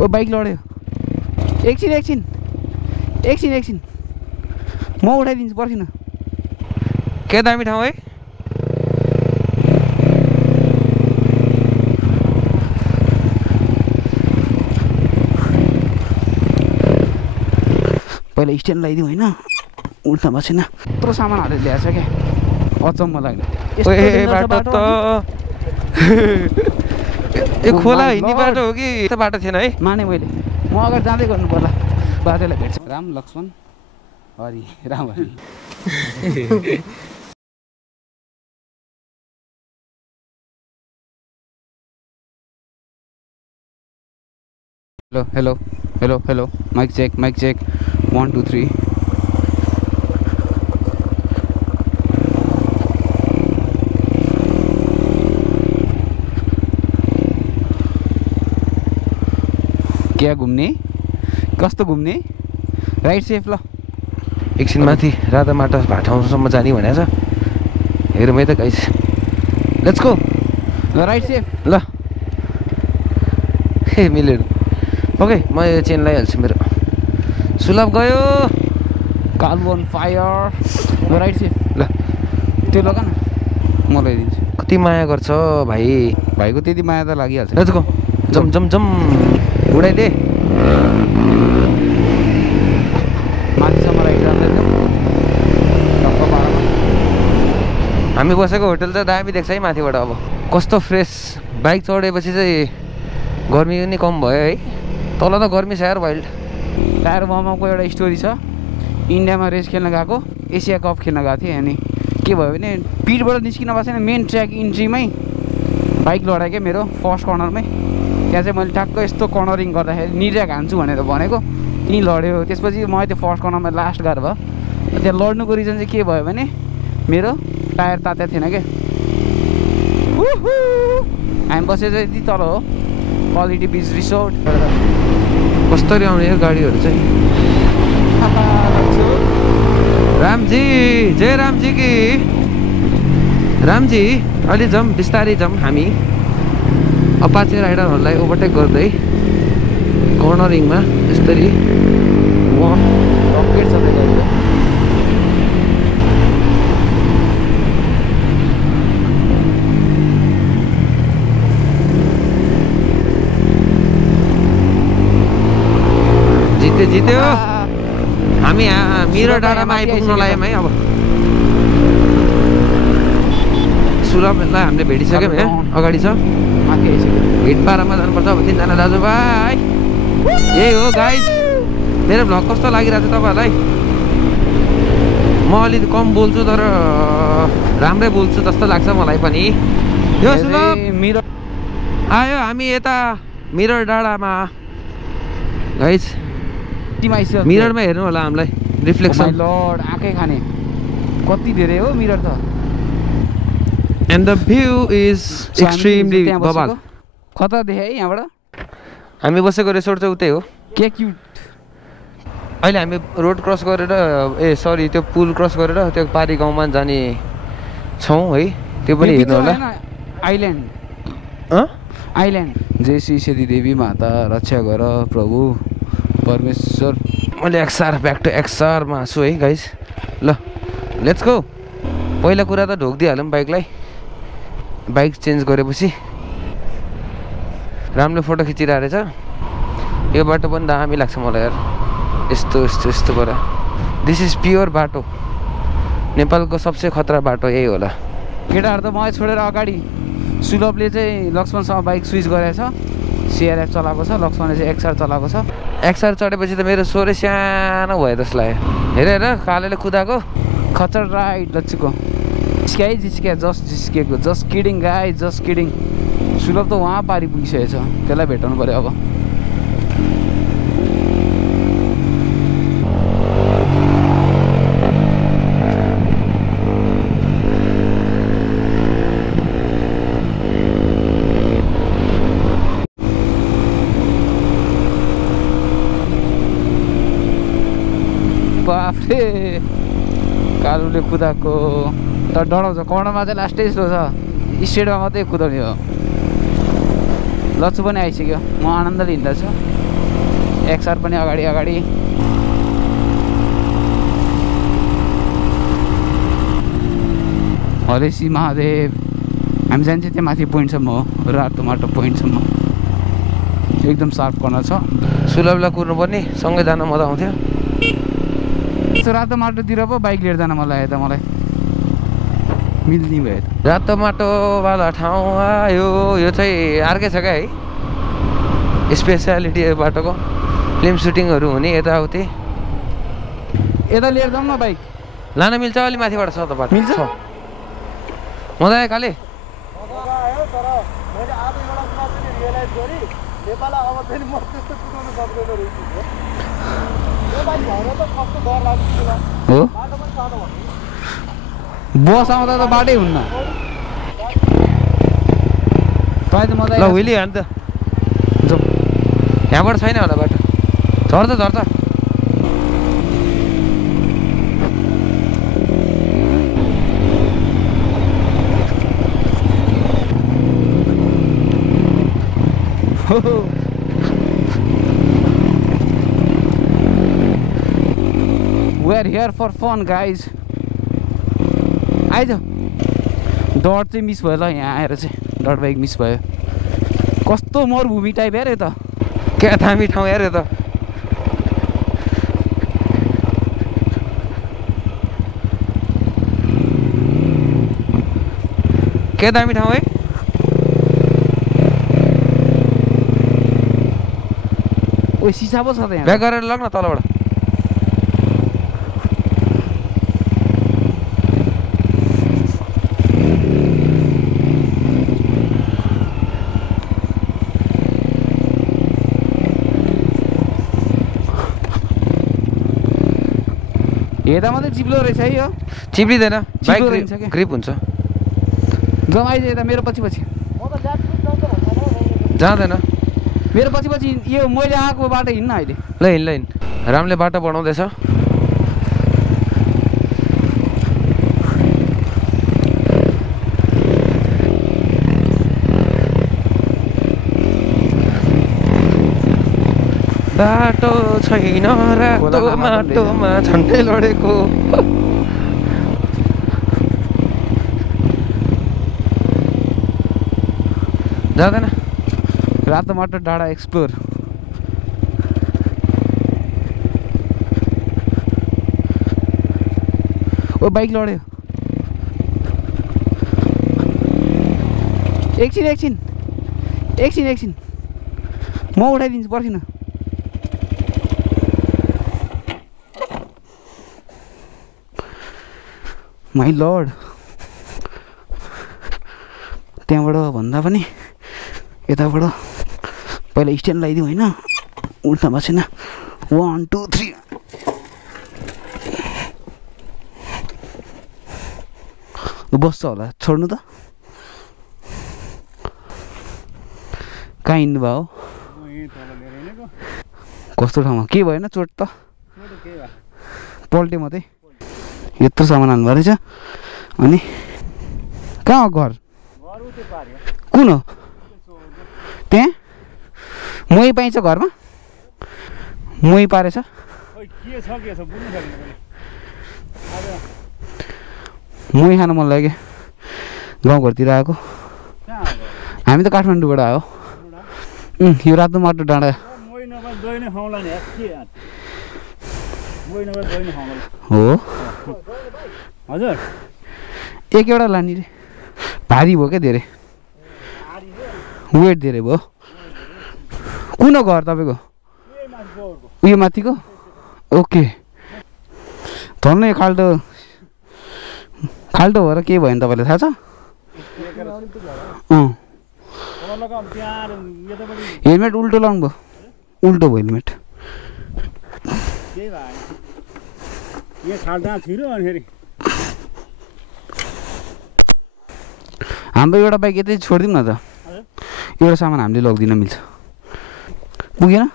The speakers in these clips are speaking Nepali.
ओ बाइक लड्यो एकछिन एकछिन एकछिन एकछिन म उठाइदिन्छु पर्खिन के दामी ठाउँ है पहिला स्ट्यान्ड लगाइदिउँ होइन उल्टा बसेन यत्रो सामान हालेर ल्याएछ क्या अचम्म लाग्ने बाटो त ए खोला हिँड्ने बाटो हो कि यस्तो बाटो थिएन है माने मैले म अगाडि जाँदै गर्नु पर्ला बाटोलाई भेट्छ Ram Lakshman Hari Ram Hari hello hello hello hello mic check 1 2 3 क्या घुम्ने कस्तो घुम्ने राइट सेफ ल एकछिन माथि राधा माटा भाटाउँसम्म जाने भनेको छ हेरौँ है त गाइस लेट्स गो ल राइट सेफ ल ए मिलेर ओके म यो चेन लगाइहाल्छु मेरो सुलभ गयो कालु अन फायर ल राइट सेफ ल त्यो लगा न म लगाइदिन्छु कति माया गर्छ भाइ भाइको त्यति माया त लागिहाल्छ लेट्स गो जम जम जम उडाइदे माथिसम्म राइट जाँदैछौँ टक्क पारमा हामी बसेको होटल चाहिँ दामी देख्छ है माथिबाट अब कस्तो फ्रेस बाइक चढेपछि चाहिँ गर्मी पनि कम भयो है तल त गर्मी छ यार वाइल्ड टायर बमको एउटा स्टोरी छ इन्डियामा रेस खेल्न गएको एसिया कप खेल्न गएको थिएँ अनि के भयो भने पिटबाट निस्किन बसेन मेन ट्र्याक इन्ट्रीमै बाइक लडाएँ क्या मेरो फर्स्ट कर्नरमै त्यहाँ चाहिँ मैले ठ्याक्क यस्तो कर्नरिङ गर्दाखेरि निर्याक हान्छु भनेर भनेको त्यहीँ लड्यो त्यसपछि म त्यो फर्स्ट कर्नरमा लास्ट गएर भयो त्यहाँ लड्नुको रिजन चाहिँ के भयो भने मेरो टायर तातेको थिएन क्या हामी बसेर चाहिँ यति तल हो क्वालिटी बिच रिसोर्ट कसरी आउने यो गाडीहरू चाहिँ रामजी जय रामजी कि रामजी अलि जाउँ बिस्तारै जाउँ हामी अपाचे राइडरहरूलाई ओभरटेक गर्दै कर्नरिङमा यसरी रकेट छ त्यो गाडी जित्यो हामी मिरर डाँडामा आइपुग्न लाग्यौँ है अब सुलभलाई हामीले भेटिसक्यौँ है अगाडि छ माथि आइसक्यो हिटपारामा जानुपर्छ अब तिनजना दाजुभाइ यही हो गाइस मेरो भ्लग कस्तो लागिरहेको छ तपाईँहरूलाई म अलिक कम बोल्छु तर राम्रै बोल्छु जस्तो लाग्छ मलाई पनि यो सुलभ मिरर आयो हामी यता मिरर डाँडामा गाइस मिररमा हेर्नु होला हामीलाई रिफ्लेक्सन लर्ड आँखै खाने कति धेरै हो मिरर त and the view is extremely बबाल खतरा देखे है यहाँबाट हामी बसेको रिसोर्ट चाहिँ उतै हो के क्युट अहिले हामी रोड क्रस गरेर ए सरी त्यो पुल क्रस गरेर त्यो पारी गाउँमा जाने छौँ है त्यो पनि हेर्नु होला आइल्यान्ड आइल्यान्ड जय श्री सती देवी माता रक्षा गर प्रभु परमेश्वर मैले एक्सआर ब्याक टु एक्सआरमा छु है गाइस ल लेट्स गो पहिला कुरा त ढोकिदिइहालौँ बाइकलाई बाइक चेन्ज गरेपछि राम्रो फोटो खिचिरहेको रहेछ यो बाटो पनि दामी लाग्छ मलाई यार यस्तो यस्तो यस्तो गर दिस इज प्योर बाटो नेपालको सबसे खतरा बाटो यही होला केटाहरू त मलाई छोडेर अगाडि सुलभले चाहिँ लक्ष्मणसँग बाइक स्विच गरेको छ सिआरएफ चलाएको छ लक्ष्मणले चाहिँ एक्सआर चलाएको छ एक्सआर चढेपछि त मेरो सोरै सानो भयो जस्तो लाग्यो हेर कालेले कुदाएको खचर राइट लच्चुको जिस्क्या जस्ट जिस्किएको just kidding guy just kidding Sulabh त उहाँ पारि पुगिसकेको छ त्यसलाई भेटाउनु पऱ्यो अब बाफ्रे कालुले कुदाएको तर डराउँछ कर्णरमा चाहिँ लास्टै स्लो छ स्टेटमा मात्रै कुदाउने हो लच्चु पनि आइसक्यो म आनन्दले हिँड्दैछु एक्सआर पनि अगाडि अगाडि हरेसी महादेव हामी जान्छ त्यहाँ माथि पोइन्टसम्म हो रातो माटो पोइन्टसम्म एकदम सार्प कर्नर छ सुलभला कुर्नु पर्ने सँगै जान मजा आउँथ्यो त्यो रातो माटोतिर पो बाइक लिएर जान मन लाग्यो त मलाई मिल्ने भयो रातो माटोवाला ठाउँ आयो यो चाहिँ अर्कै छ क्या है स्पेसियालिटी बाटोको फिल्म सुटिङहरू हुने यताउति यता लिएर जाउँ न बाइक लान मिल्छ अलि माथिबाट छ त बाटो मिल्छ मजा आयो काले हो बस आउँदा त बाटै हुन्न ल हुइली हान त यहाँबाट छैन होला बाटो झर्छ झर्छ We are here for fun, guys. आइज डट चाहिँ मिस भयो ल यहाँ आएर चाहिँ डट बाइक मिस भयो कस्तो मरुभूमि टाइप हेर त क्या दामी ठाउँ हेर त के दामी ठाउँ है ओ सिसा पो छ त यहाँ ब्याक गरेर लग्न तलबाट हेर्दा मात्रै चिप्लो रहेछ है यो चिप्लिँदैन बाइक रहन्छ क्या ग्रिप हुन्छ जाउँ आइज यता मेरो पछि पछि जाँदैन मेरो पछि पछि यो मैले आएको बाटो हिँड्न अहिले ल हिँड ल हिँड रामले बाटो बनाउँदैछ बाटो छैन रातो माटोमा झन्डै लडेको जाँदैन रातो माटो डाँडा एक्सप्लोर ओ बाइक लड्यो एकछिन एकछिन एकछिन एकछिन म उठाइदिन्छु पर्खिन माइ लर्ड त्यहाँबाट भन्दा पनि यताबाट पहिला स्ट्यान्ड लगाइदिउँ होइन उल्टा बसेन 1 2 3 बस्छ होला छोड्नु त कहाँ हिँड्नु भयो कस्तो ठाउँमा के भएन चोट त पल्ट्यो मात्रै यत्रो सामान हाल्नु रहेछ अनि कहाँ हो घर कुन हो त्यहाँ मोही पाइन्छ घरमा मोही पारेछ मोही खानु मन लाग्यो गाउँघरतिर आएको हामी त काठमाडौँबाट आयो यो रातो माटो डाँडा हो हजुर एक एउटा लाने रे भारी भयो क्या धेरै वेट धेरै भयो कुन हो घर तपाईँको उयो माथिको ओके धन्न यो खाल्टो खाल्टो भएर के भयो नि तपाईँलाई थाहा छ हेलमेट उल्टो लाउनु भयो उल्टो भयो हेलमेट हाम्रो एउटा बाइक यतै छोडिदिउँ न त एउटा सामान हामीले लगिदिन मिल्छ पुगेन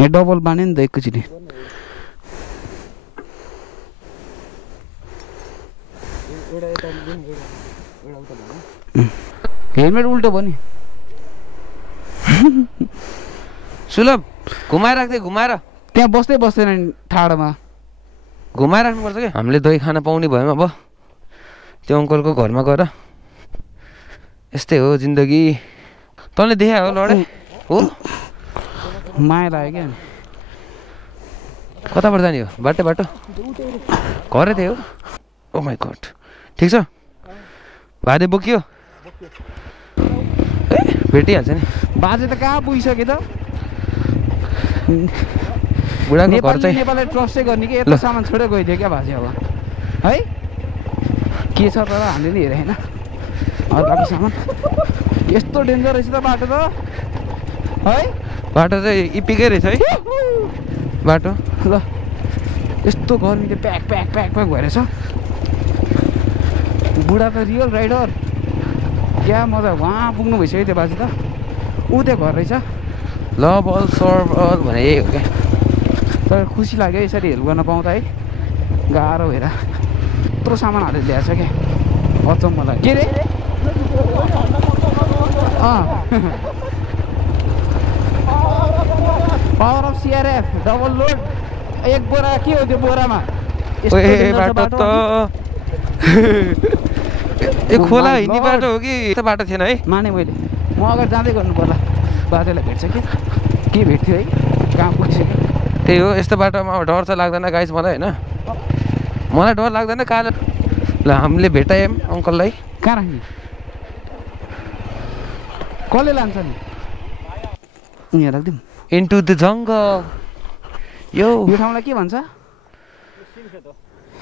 यहाँ डबल बान्यो नि त एकैचोटि हेलमेट उल्टो भयो नि सुलभ घुमाएर राख्दै घुमाएर त्यहाँ बस्दै बस्दैन नि ठाडोमा घुमाएर राख्नुपर्छ क्या हामीले दही खान पाउने भयौँ अब त्यो अङ्कलको घरमा गएर यस्तै हो जिन्दगी तँले देखा हो लडे हो माया लाग्यो क्या कताबाट जाने हो बाटो बाटो घरै त्यही हो ओ माई गड ठिक छ भादे बोकियो ए भेटिहाल्छ नि बाजे त कहाँ पुगिसक्यो त बुढाको घर चाहिँ नेपाललाई ट्रस्टै गर्ने कि यत्रो सामान छोडेर गइदियो क्या बाजे अब है के छ तर हामीले नि हेरेँ होइन अर्को सामान यस्तो डेन्जर रहेछ त बाटो त है बाटो चाहिँ इपिकै रहेछ है बाटो ल यस्तो गर्मीले प्याक प्याक प्याक प्याक भइरहेछ बुढा त रियल राइडर क्या मजा वहाँ पुग्नु भइसक्यो त्यो बाजे त ऊ त्यो घर रहेछ लभ अल सर्भ अल भने यही हो क्या तर खुसी लाग्यो यसरी हेल्प गर्न पाउँदा है गाह्रो भएर यत्रो सामान हालेर ल्याएछ क्या अचम्म लाग्यो के रे power of CRF double load एक बोरा के हो त्यो बोरामा बाटो त ए खोला हिँड्ने बाटो हो कि यस्तो बाटो थिएन है माने मैले म अगाडि जाँदै गर्नु पर्ला बाजेलाई भेट्छ कि के भेट्थ्यो है कहाँ पुगिसक्यो त्यही हो यस्तो बाटोमा डर चाहिँ लाग्दैन गाइस मलाई होइन मलाई डर लाग्दैन कहाँ ल हामीले भेटायौँ अङ्कललाई कहाँ राख्ने कसले लान्छ नि यहाँ राखिदिउँ इन्टु द जङ्गल यो ठाउँलाई के भन्छ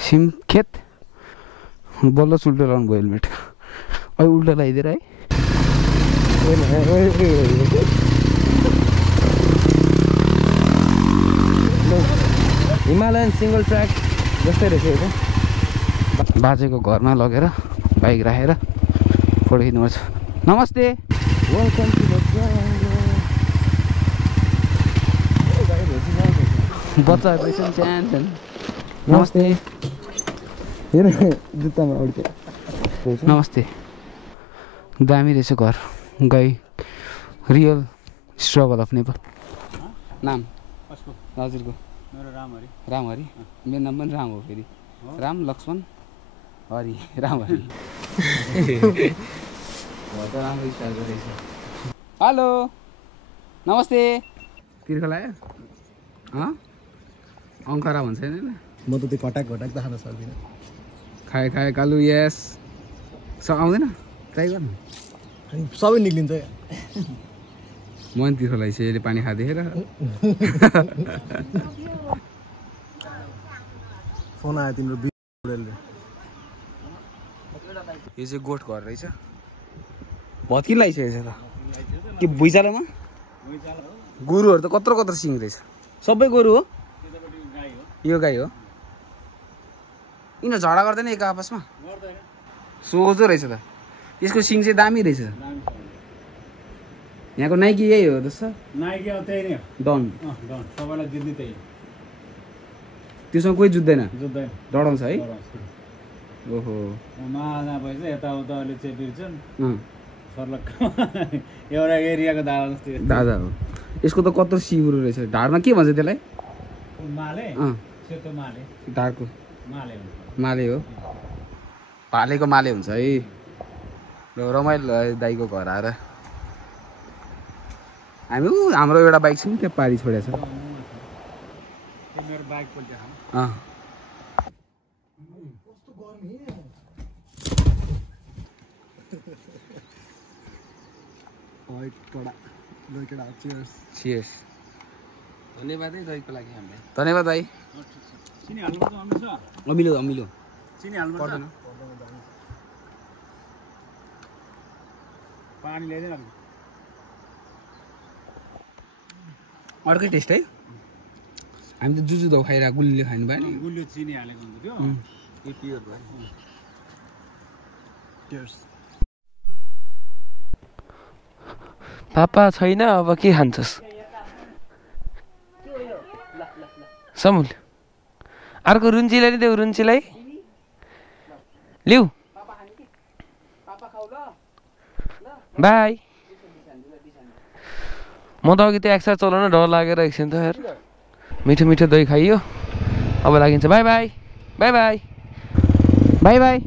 सिमखेत बल्ल उल्टो लाउनु भयो हेलमेट अहिले उल्टो लगाइदिएर है हिमालयन सिङ्गल ट्र्याक जस्तै रहेछ यो बाजेको घरमा लगेर बाइक राखेर फोटो खिच्नुपर्छ नमस्ते वेलकम टु द बच्चाहरू रहेछ नि सानो नमस्ते जुत्तामा अड्के नमस्ते दामी रहेछ घर गाई रियल स्ट्रगल अफ नेपाल नाम हजुरको मेरो रामहरि मेरो नाम पनि राम हो फेरि राम लक्ष्मण हरि रामहरि राम्रो स्टाइलको रहेछ हेलो नमस्ते तिर्खा लाग्यो अङ्खरा भन्छ होइन म त त्यो घटाक त खान सक्दिनँ खाए कालु यस आउँदैन ट्राई गर्नु अनि सबै निक्लिन्छ म पनि तिर्खा लगाइसकेँ यसले पानी खाँदैखेर फोन आयो तिम्रो यो चाहिँ गोठ घर रहेछ भत्किन लगाइसकेको छ त के भुइँचालोमा गोरुहरू त कत्रो कत्रो सिङ रहेछ सबै गोरु हो यो गाई हो यिनीहरू झगडा गर्दैन एक आपसमा सोझो रहेछ त यसको सिङ चाहिँ दामी रहेछ यहाँको नाइकी यही हो जस्तो नाइकी त्यही नै डन सबैलाई जित्ने त्यही त्योसँग कोही जुत्दैन जुत्दैन डढाउँछ है ओहो माना भएछ यताउताले चेपिन्छन् एउटा एरियाको दादा जस्तो दादा हो यसको त कत्रो सिङ्गुरो रहेछ ढाडमा के भन्छ त्यसलाई माले सेतो माले ढाडको माले माले हो भालेको माले हुन्छ है रमाइलो दाइको घर आएर हामी हाम्रो एउटा बाइक छ नि त्यो पारी छोडेको छ मेरो बाइक पल्ट चियर्स धन्यवाद है दहीको लागि हामीलाई धन्यवाद भाइ चिनी हाल्नुपर्छ अमिलो अमिलो चिनी हाल्नुपर्छ पर्दैन पानी ल्याइदिनु अर्कै टेस्ट है हामी त जुजु दौ खाइरहेको गुलियो खानु भयो नि गुलियो चिनी हालेको हुन्छ त्यो यो प्योर भयो पापा छैन अब के खान्छस् समुल अर्को रुन्चीलाई नि देऊ रुन्चीलाई लिउ बाई म त अघि त्यो एक्सर्साइज चलाउन डर लागेर एकछिन त यार मिठो मिठो दही खाइयो अब लागिन्छ bye bye bye bye bye bye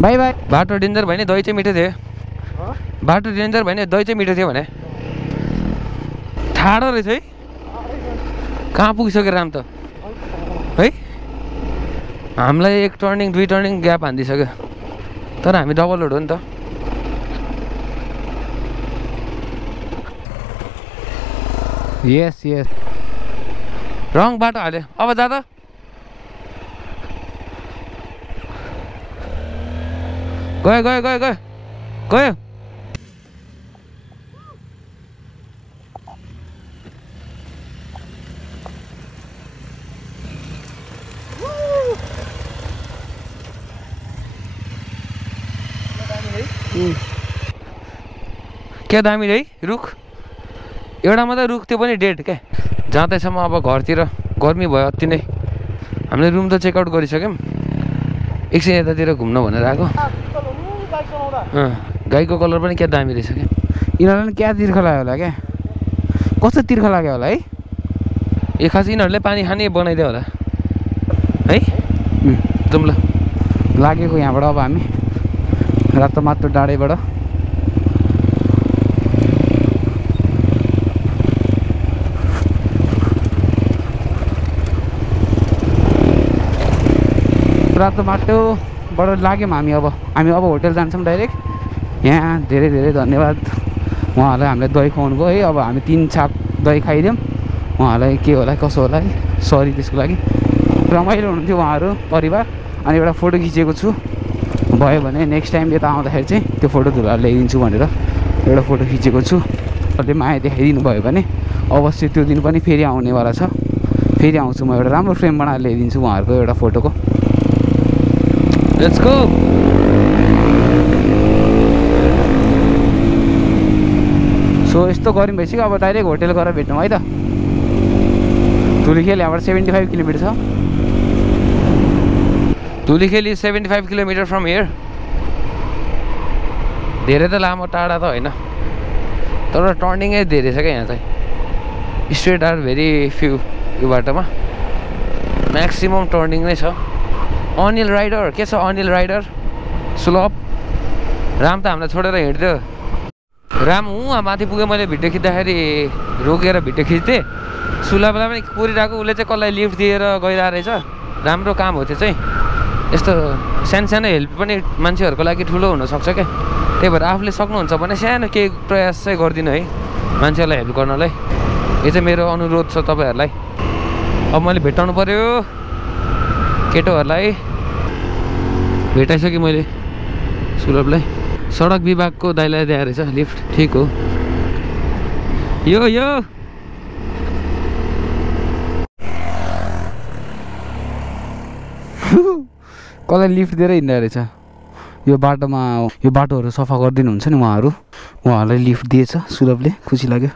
bye bye बाटो डेन्जर भयो नि दही चाहिँ मिठो थियो बाटो डेन्जर भयो नि दही चाहिँ मिठो थियो भने ठाडो रहेछ है कहाँ पुगिसक्यो राम त है हामीलाई 1 टर्निङ 2 टर्निङ ग्याप हानिदिइसक्यो तर हामी डबल लोड हो नि त यस यस रङ बाटो हाल्यो अब जा त गयो गयो गयो गयो गयो क्या दामी है रुख एउटा मात्रै रुख त्यो पनि डेड क्या जाँदैसम्म अब घरतिर गर्मी भयो अति नै हामीले रुम त चेकआउट गरिसक्यौँ एकछिन यतातिर घुम्न भनेर आएको गाईको कलर पनि क्या दामी रहेछ क्या यिनीहरूलाई क्या तिर्खा लाग्यो होला क्या कस्तो तिर्खा लाग्यो होला है ए खास यिनीहरूले पानी खाने बनाइदियो होला है जाउँ ल लागेको यहाँबाट अब हामी रातो माटो डाँडैबाट रातो माटोबाट लाग्यौँ हामी अब होटल जान्छौँ डाइरेक्ट यहाँ धेरै धेरै धन्यवाद उहाँहरूलाई हामीलाई दही खुवाउनु भयो है अब हामी 3 छाक दही खाइदियौँ उहाँहरूलाई के होला कसो होला है सरी त्यसको लागि रमाइलो हुनुहुन्थ्यो उहाँहरू परिवार अनि एउटा फोटो खिचेको छु भयो भने नेक्स्ट टाइम यता आउँदाखेरि चाहिँ त्यो फोटो धुला ल्याइदिन्छु भनेर एउटा फोटो खिचेको छु अहिले माया देखाइदिनु भयो भने अवश्य त्यो दिन पनि फेरि आउनेवाला छ फेरि आउँछु म एउटा राम्रो फ्रेम बनाएर ल्याइदिन्छु उहाँहरूको एउटा फोटोको लेट्स गो सो यस्तो गऱ्यौँ भइसक्यो अब डाइरेक्ट होटल गएर भेटौँ है त धुलीखेल यहाँबाट 75 किलोमिटर छ Dhulikhel is 75 kilometre from here धेरै त लामो टाढा त होइन तर टर्निङै धेरै छ क्या यहाँ चाहिँ स्ट्रेट आर भेरी फ्यु यो बाटोमा म्याक्सिमम टर्निङ नै छ अनिल राइडर के छ अनिल राइडर स्लोप राम त हामीलाई छोडेर हिँड्थ्यो राम माथि पुगेँ मैले भिडियो खिच्दाखेरि रोकेर भिडियो खिच्थेँ सुलभलाई पनि कुरिरहेको उसले चाहिँ कसलाई लिफ्ट दिएर गइरहेको रहेछ राम्रो काम हो त्यो चाहिँ यस्तो सानो सानो हेल्प पनि मान्छेहरूको लागि ठुलो हुनसक्छ क्या त्यही भएर आफूले सक्नुहुन्छ भने सानो केही प्रयास चाहिँ गरिदिनु है मान्छेहरूलाई हेल्प गर्नलाई यो चाहिँ मेरो अनुरोध छ तपाईँहरूलाई अब मैले भेटाउनु पऱ्यो केटोहरूलाई भेटाइसकेँ मैले सुलभलाई सडक विभागको दाइलाई दिएर रहेछ लिफ्ट ठिक हो यो कसलाई लिफ्ट दिएर हिँड्दो रहेछ यो बाटोमा यो बाटोहरू सफा गरिदिनुहुन्छ नि उहाँहरूलाई लिफ्ट दिएछ सुलभले खुसी लाग्यो